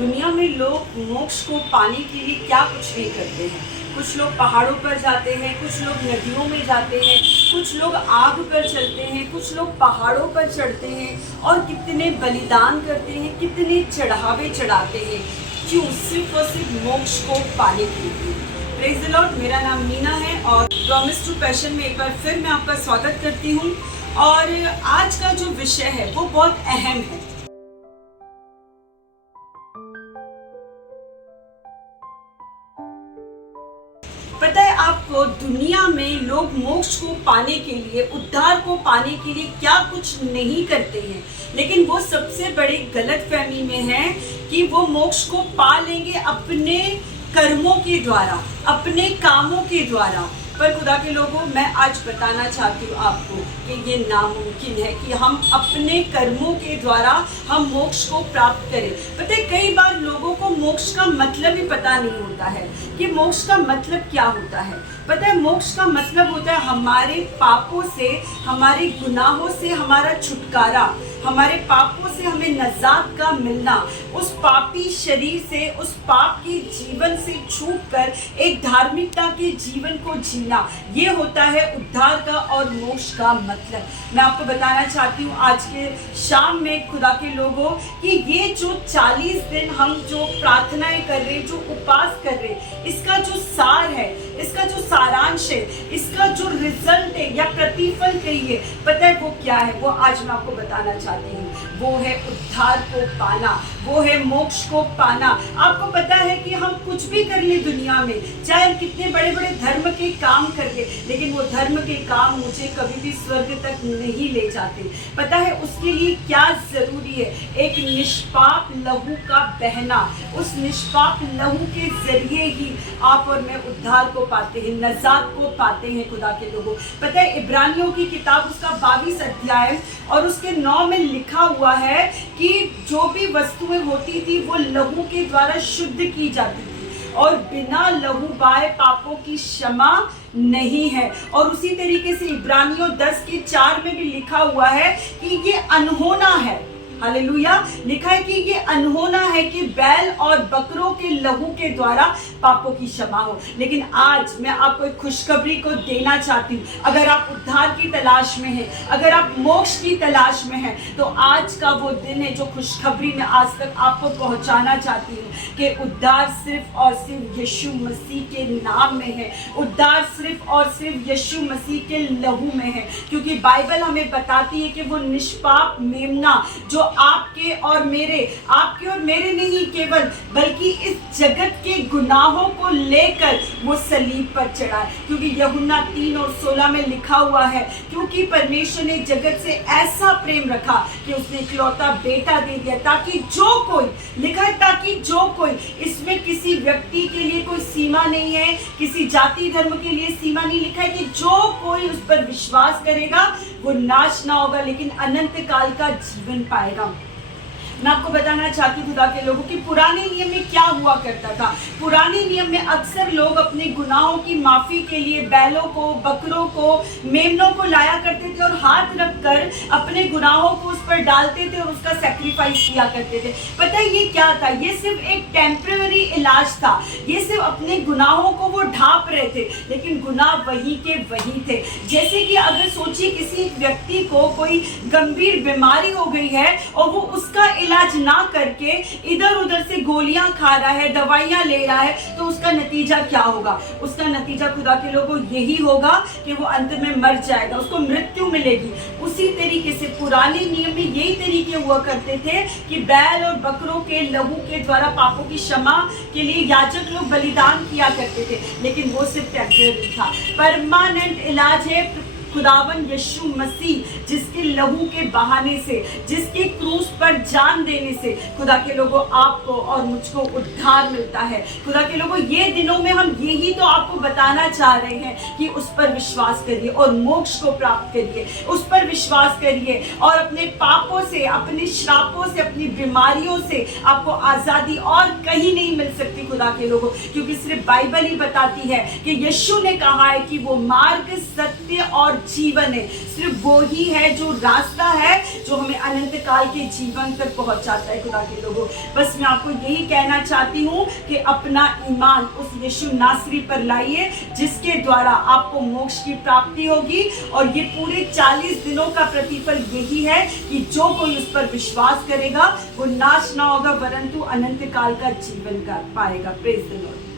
दुनिया में लोग मोक्ष को पाने के लिए क्या कुछ नहीं करते हैं। कुछ लोग पहाड़ों पर जाते हैं, कुछ लोग नदियों में जाते हैं, कुछ लोग आग पर चलते हैं, कुछ लोग पहाड़ों पर चढ़ते हैं और कितने बलिदान करते हैं, कितने चढ़ावे चढ़ाते हैं। क्यों? सिर्फ और सिर्फ मोक्ष को पाने के लिए। Praise the Lord. मेरा नाम मीना है और प्रॉमिस टू पैशन में एक बार फिर मैं आपका स्वागत करती हूँ। और आज का जो विषय है वो बहुत अहम है। पता है आपको, दुनिया में लोग मोक्ष को पाने के लिए, उद्धार को पाने के लिए क्या कुछ नहीं करते हैं, लेकिन वो सबसे बड़ी गलतफहमी में है कि वो मोक्ष को पा लेंगे अपने कर्मों के द्वारा, अपने कामों के द्वारा। पर खुदा के लोगों, मैं आज बताना चाहती हूँ आपको कि ये नामुमकिन है कि हम अपने कर्मों के द्वारा हम मोक्ष को प्राप्त करें। पता है, कई बार लोगों को मोक्ष का मतलब ही पता नहीं होता है कि मोक्ष का मतलब क्या होता है। पता है, मोक्ष का मतलब होता है हमारे पापों से, हमारे गुनाहों से हमारा छुटकारा, हमारे पापों से हमें नजात का मिलना, उस पापी शरीर से, उस पाप के जीवन से छूटकर एक धार्मिकता के जीवन को जीना। ये होता है उद्धार का और मोक्ष का मतलब। मैं आपको बताना चाहती हूँ आज के शाम में खुदा के लोगों कि ये जो 40 दिन हम जो प्रार्थनाएं कर रहे, जो उपास कर रहे, इसका जो सार है, इसका जो सारांश है, इसका जो रिजल्ट है या प्रतिफल कहिए, पता है वो क्या है? वो आज मैं आपको बताना चाहती हूँ। वो है उद्धार को पाना, वो है मोक्ष को पाना। आपको पता है कि हम कुछ भी कर ले दुनिया में, चाहे हम कितने बड़े बड़े धर्म के काम कर ले, लेकिन वो धर्म के काम मुझे कभी भी स्वर्ग तक नहीं ले जाते। पता है उसके लिए क्या जरूरी है? एक निष्पाप लहू का बहना। उस निष्पाप लहू के जरिए ही आप और मैं उद्धार को पाते हैं, नजात को पाते हैं खुदा के लोगों। पता है, इब्रानियों की किताब उसका 22 अध्याय और उसके 9 में लिखा हुआ है कि जो भी वस्तुएं होती थी वो लहू के द्वारा शुद्ध की जाती थी और बिना लहू बहाए पापों की क्षमा नहीं है। और उसी तरीके से इब्रानियों 10 के 4 में भी लिखा हुआ है कि ये अनहोना है। हालेलुया। लिखा है कि ये अनहोना है कि बैल और बकरों के लहू के द्वारा पापों की क्षमा हो। लेकिन आज मैं आपको एक खुशखबरी को देना चाहती हूँ। अगर आप उद्धार की तलाश में हैं, अगर आप मोक्ष की तलाश में हैं, तो आज का वो दिन है जो खुशखबरी मैं आज तक आपको पहुंचाना चाहती हूँ कि उद्धार सिर्फ और सिर्फ यीशु मसीह के नाम में है। उद्धार सिर्फ और सिर्फ यीशु मसीह के लहू में है, क्योंकि बाइबल हमें बताती है कि वो निष्पाप मेमना जो आपके और मेरे नहीं केवल, बल्कि इस जगत के गुनाहों को लेकर वो सलीब पर चढ़ा है। क्योंकि यूहन्ना 3 और 16 में लिखा हुआ है, क्योंकि परमेश्वर ने जगत से ऐसा प्रेम रखा कि उसने इकलौता बेटा दे दिया, ताकि जो कोई, लिखा है ताकि जो कोई, इसमें किसी व्यक्ति के लिए कोई सीमा नहीं है, किसी जाति धर्म के लिए सीमा नहीं। लिखा है कि जो कोई उस पर विश्वास करेगा वो नाश ना होगा लेकिन अनंत काल का जीवन पाएगा। मैं आपको बताना चाहती हूँ खुदा के लोगों कि पुराने नियम में क्या हुआ करता था। पुराने नियम में अक्सर लोग अपने गुनाहों की माफी के लिए बैलों को, बकरों को, मेमनों को लाया करते थे और हाथ रखकर अपने गुनाहों को उस पर डालते थे और उसका सैक्रिफाइस किया करते थे। पता है ये क्या था? ये सिर्फ एक टेम्पररी इलाज था। ये सिर्फ अपने गुनाहों को वो ढांप रहे थे, लेकिन गुनाह वही के वही थे। जैसे कि अगर सोचिए किसी व्यक्ति को कोई गंभीर बीमारी हो गई है और वो उसका इलाज ना करके इधर उधर से गोलियां खा रहा है, दवाइयां ले रहा है, तो उसका नतीजा क्या होगा? उसका नतीजा खुदा के लोगों यही होगा कि वो अंत में मर जाएगा, उसको मृत्यु मिलेगी। उसी तरीके से पुराने नियम में यही तरीके हुआ करते थे कि बैल और बकरों के लहू के द्वारा पापों की क्षमा के लिए याजक लोग बलिदान किया करते थे, लेकिन वो सिर्फ टेम्परेरी था। परमानेंट इलाज है खुदावन यीशु मसीह, जिसके लहू के बहाने से, जिसके क्रूस पर जान देने से खुदा के लोगों आपको और मुझको उद्धार मिलता है। खुदा के लोगों, ये दिनों में हम यही तो आपको बताना चाह रहे हैं कि उस पर विश्वास करिए और मोक्ष को प्राप्त करिए। उस पर विश्वास करिए और अपने पापों से, अपने श्रापों से, अपनी बीमारियों से आपको आजादी और कहीं नहीं मिल सकती खुदा के लोगों, क्योंकि सिर्फ बाइबल ही बताती है कि यीशु ने कहा है कि वो मार्ग, सत्य और जीवन है, सिर्फ वो ही है जो रास्ता है जो हमें अनंत काल के जीवन तक पहुंचाता है। खुदा के लोगों, बस मैं आपको यही कहना चाहती हूँ कि अपना ईमान उस यीशु नासरी पर लाइए, जिसके द्वारा आपको मोक्ष की प्राप्ति होगी। और ये पूरे 40 दिनों का प्रतिफल यही है कि जो कोई उस पर विश्वास करेगा वो नाश ना होगा, परंतु अनंत काल का जीवन का पाएगा। Praise the Lord.